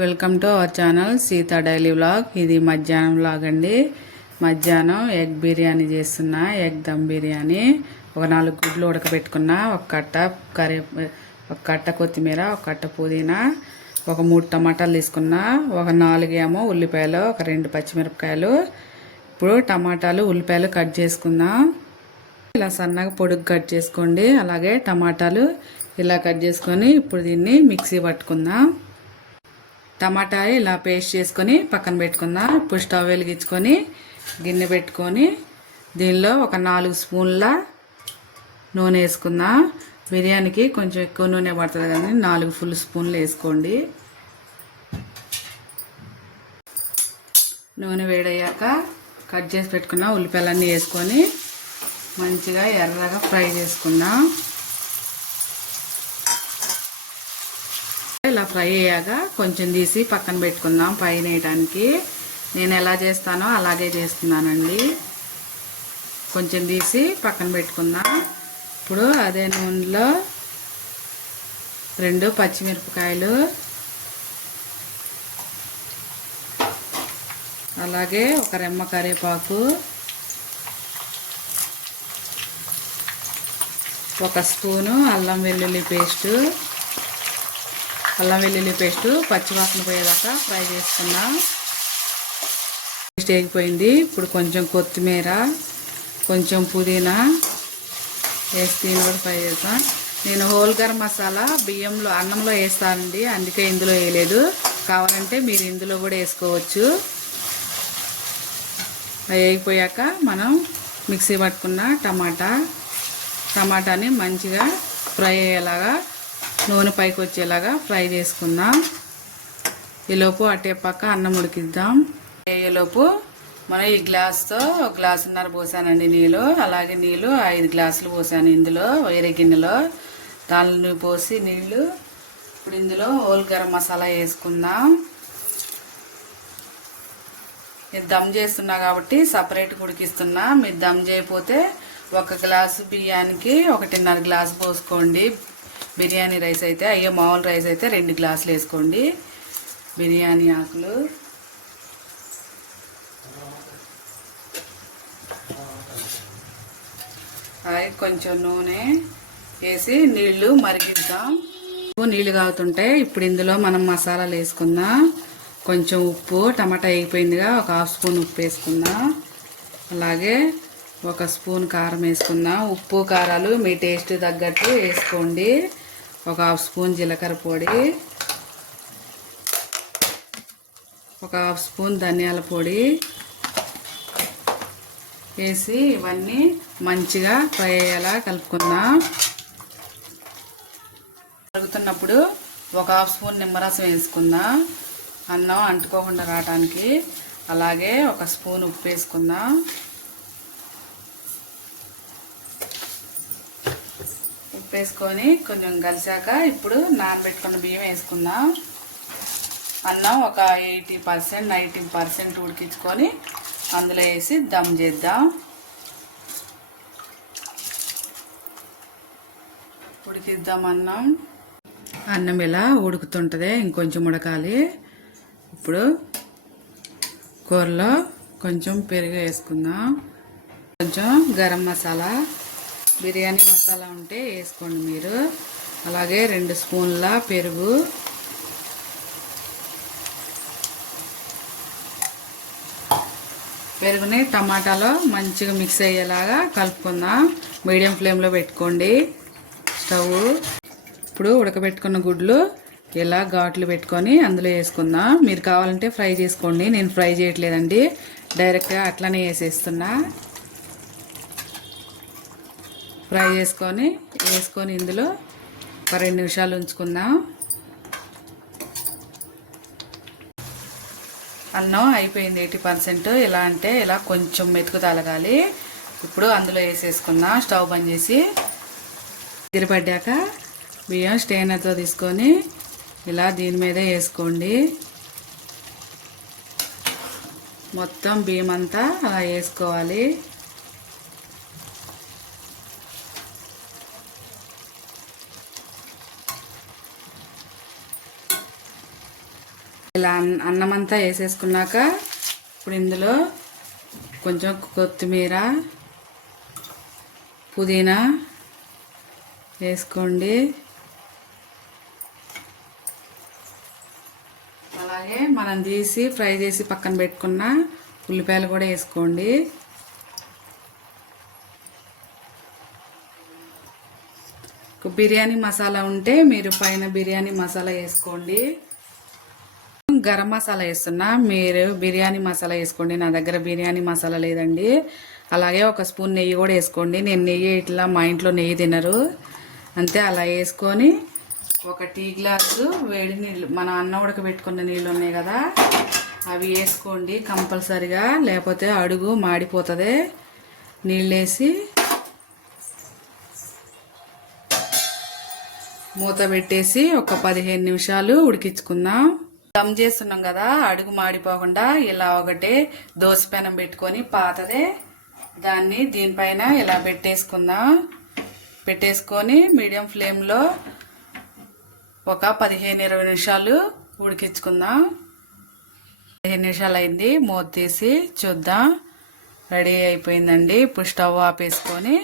Welcome to our channel Sita daily vlog. ఇది మధ్యాహ్నం vlog అండి. మధ్యాహ్నం ఎగ్ బిర్యానీ చేస్తున్నా. ఎగ్ దమ్ బిర్యానీ. ఒక 4 గుడ్లు ఉడకబెట్టుకున్నా. ఒక కట్ట కొత్తిమీర, ఒక కట్ట పుదీనా, ఒక 3 టమాటాలు తీసుకున్నా. ఒక 4 ఏమో ఉల్లిపాయలు, ఒక 2 పచ్చిమిరపకాయలు. ఇప్పుడు టమాటాలు ఉల్లిపాయలు కట్ చేసుకుందాం. ఇలా సన్నగా పొడుగు కట్ చేసుకోండి. అలాగే టమాటాలు ఇలా కట్ చేసుకొని ఇప్పుడు దీన్ని మిక్సీ పట్టుకుందాం. టమాటా ఇలా పేస్ట్ చేసుకొని పక్కన పెట్టుకుందాం. ఇప్పుడు స్టవ్ వెలిగించుకొని గిన్నె పెట్టుకొని దీనిలో ఒక 4 స్పూన్ల నూనె వేసుకుందాం. బిర్యానీకి కొంచెం ఎక్కువ నూనె పడుతుంది కానీ 4 ఫుల్ స్పూన్లు వేసుకోండి. నూనె వేడయ్యాక కట్ చేసి పెట్టుకున్న ఉల్లిపాయలన్నీ వేసుకొని మంచిగా ఎర్రగా ఫ్రై చేసుకుందాం. ఇలా ఫ్రై అయ్యాక కొంచెం తీసి పక్కన పెట్టుకుందాం పైన వేయడానికి. నేను ఎలా చేస్తానో అలాగే చేస్తున్నానండి. కొంచెం తీసి పక్కన పెట్టుకుందాం. ఇప్పుడు అదే నూనెలో 2 పచ్చిమిరపకాయలు, అలాగే ఒక రెమ్మ కరివేపాకు, ఒక స్పూను అల్లం వెల్లుల్లి పేస్టు పచ్చివాసన పోయేదాకా ఫ్రై చేసుకున్నాం. పేస్ట్ వేగిపోయింది. ఇప్పుడు కొంచెం కొత్తిమీర, కొంచెం పుదీనా వేసి దీన్ని కూడా ఫ్రై చేస్తాం. నేను హోల్ గరం మసాలా బియ్యంలో అన్నంలో వేస్తానండి, అందుకే ఇందులో వేయలేదు. కావాలంటే మీరు ఇందులో కూడా వేసుకోవచ్చు. వేగిపోయాక మనం మిక్సీ పట్టుకున్న టమాటాని మంచిగా ఫ్రై అయ్యేలాగా నూనె పైకి వచ్చేలాగా ఫ్రై చేసుకుందాం. ఈలోపు అటే పక్క అన్నం ఉడికిద్దాం. అయ్యేలోపు మనం ఈ గ్లాస్తో 1.5 గ్లాసున్నర పోసానండి నీళ్ళు. అలాగే నీళ్ళు 5 గ్లాసులు పోసాను ఇందులో వేరే గిన్నెలో. దానిని పోసి నీళ్ళు ఇప్పుడు ఇందులో హోల్ గరం మసాలా వేసుకుందాం. నేను దమ్ చేస్తున్నా కాబట్టి సపరేట్గా ఉడికిస్తున్నా. మీరు దమ్ చేయకపోతే 1 గ్లాసు బియ్యానికి 1.5 గ్లాసు పోసుకోండి. బిర్యానీ రైస్ అయితే, మామూలు రైస్ అయితే 2 గ్లాసులు వేసుకోండి. బిర్యానీ ఆకులు, అలాగే కొంచెం నూనె వేసి నీళ్లు మరిగిద్దాం. నీళ్లు కాగుతుంటే ఇప్పుడు ఇందులో మనం మసాలాలు వేసుకుందాం. కొంచెం ఉప్పు, టమాటా వేగిపోయిందిగా ఒక 1/2 స్పూన్ ఉప్పు వేసుకుందాం. అలాగే 1 స్పూన్ కారం వేసుకుందాం. ఉప్పు కారాలు మీ టేస్ట్ తగ్గట్టు వేసుకోండి. ఒక 1/2 స్పూన్ జీలకర్ర పొడి, ఒక 1/2 స్పూన్ ధనియాల పొడి వేసి ఇవన్నీ మంచిగా ఫ్రై అయ్యేలా కలుపుకుందాం. కలుగుతున్నప్పుడు ఒక 1/2 స్పూన్ నిమ్మరసం వేసుకుందాం, అన్నం అంటుకోకుండా రావడానికి. అలాగే 1 స్పూన్ ఉప్పు వేసుకుందాం. ఉప్పు వేసుకొని కొంచెం కలిసాక ఇప్పుడు నానబెట్టుకున్న బియ్యం వేసుకుందాం. అన్నం ఒక 80% 90% ఉడికించుకొని అందులో వేసి దమ్ చేద్దాం. ఉడికిద్దాం అన్నం ఇలా ఉడుకుతుంటుంది, ఇంకొంచెం ఉడకాలి. ఇప్పుడు కూరలో కొంచెం పెరుగు వేసుకుందాం. కొంచెం గరం మసాలా, బిర్యానీ మసాలా ఉంటే వేసుకోండి మీరు. అలాగే 2 స్పూన్ల పెరుగు, పెరుగుని టమాటాలో మంచిగా మిక్స్ అయ్యేలాగా కలుపుకుందాం. మీడియం ఫ్లేమ్లో పెట్టుకోండి స్టవ్. ఇప్పుడు ఉడకబెట్టుకున్న గుడ్లు ఇలా ఘాట్లు పెట్టుకొని అందులో వేసుకుందాం. మీరు కావాలంటే ఫ్రై చేసుకోండి, నేను ఫ్రై చేయట్లేదండి, డైరెక్ట్గా అట్లనే వేసేస్తున్నా. ఫ్రై వేసుకొని ఇందులో ఒక 2 నిమిషాలు ఉంచుకుందాం. అన్నం అయిపోయింది 80%. ఇలా అంటే ఇలా కొంచెం మెతుకు తలగాలి. ఇప్పుడు అందులో వేసేసుకుందాం. స్టవ్ బంద్ చేసి ఎగిరిపడ్డాక బియ్యం స్టెయినర్తో తీసుకొని ఇలా దీని మీదే వేసుకోండి. మొత్తం బియ్యం అంతా అలా వేసుకోవాలి. ఇలా అన్నమంతా వేసేసుకున్నాక ఇప్పుడు ఇందులో కొంచెం కొత్తిమీర పుదీనా వేసుకోండి. అలాగే మనం తీసి ఫ్రై చేసి పక్కన పెట్టుకున్న ఉల్లిపాయలు కూడా వేసుకోండి. బిర్యానీ మసాలా ఉంటే మీరు పైన బిర్యానీ మసాలా వేసుకోండి. గరం మసాలా వేస్తున్నా, మీరు బిర్యానీ మసాలా వేసుకోండి. నా దగ్గర బిర్యానీ మసాలా లేదండి. అలాగే ఒక స్పూన్ నెయ్యి కూడా వేసుకోండి. నేను నెయ్యి ఇట్లా మా ఇంట్లో నెయ్యి తినరు, అంతే. అలా వేసుకొని ఒక టీ గ్లాసు వేడి నీళ్ళు, మనం అన్నం ఉడకబెట్టుకున్న నీళ్ళు ఉన్నాయి కదా, అవి వేసుకోండి కంపల్సరిగా, లేకపోతే అడుగు మాడిపోతుంది. నీళ్ళు వేసి మూత పెట్టేసి ఒక 15 నిమిషాలు ఉడికించుకుందాం. దమ్ చేస్తున్నాం కదా, అడుగు మాడిపోకుండా ఇలా ఒకటే దోశ పెనం పెట్టుకొని పాతదే దాన్ని దీనిపైన ఇలా పెట్టేసుకొని మీడియం ఫ్లేమ్లో ఒక 15-20 నిమిషాలు ఉడికించుకుందాం. 15 నిమిషాలు అయింది, మూత తీసి చూద్దాం. రెడీ అయిపోయిందండి. ఇప్పుడు స్టవ్ ఆపేసుకొని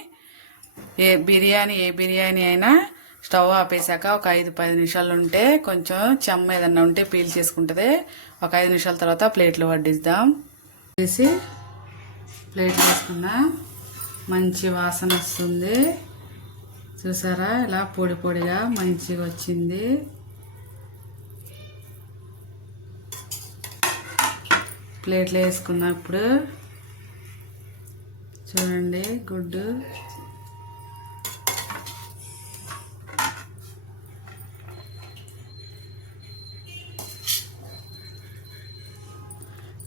ఏ బిర్యానీ అయినా స్టవ్ ఆపేసాక ఒక 5-10 నిమిషాలు ఉంటే కొంచెం చెమ్మ ఏదన్నా ఉంటే పీల్ చేసుకుంటుంది. ఒక 5 నిమిషాల తర్వాత ప్లేట్లో వడ్డిద్దాం. వేసి ప్లేట్ వేసుకుందాం. మంచి వాసన వస్తుంది, చూసారా? ఇలా పొడి పొడిగా మంచిగా వచ్చింది. ప్లేట్లో వేసుకున్నా. ఇప్పుడు చూడండి, గుడ్డు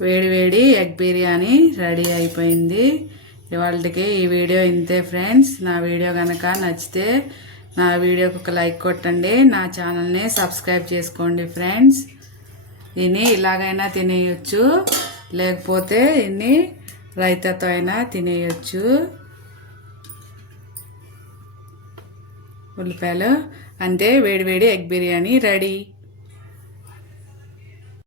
వేడి వేడి ఎగ్ బిర్యానీ రెడీ అయిపోయింది. ఇవాళకి ఈ వీడియో ఇంతే ఫ్రెండ్స్. నా వీడియో కనుక నచ్చితే నా వీడియోకి ఒక లైక్ కొట్టండి. నా ఛానల్ని సబ్స్క్రైబ్ చేసుకోండి ఫ్రెండ్స్. దీన్ని ఇలాగైనా తినేయచ్చు, లేకపోతే దీన్ని రైతాతో అయినా తినేయచ్చు. ఉల్లిపాయలు అంతే, వేడి వేడి ఎగ్ బిర్యానీ రెడీ.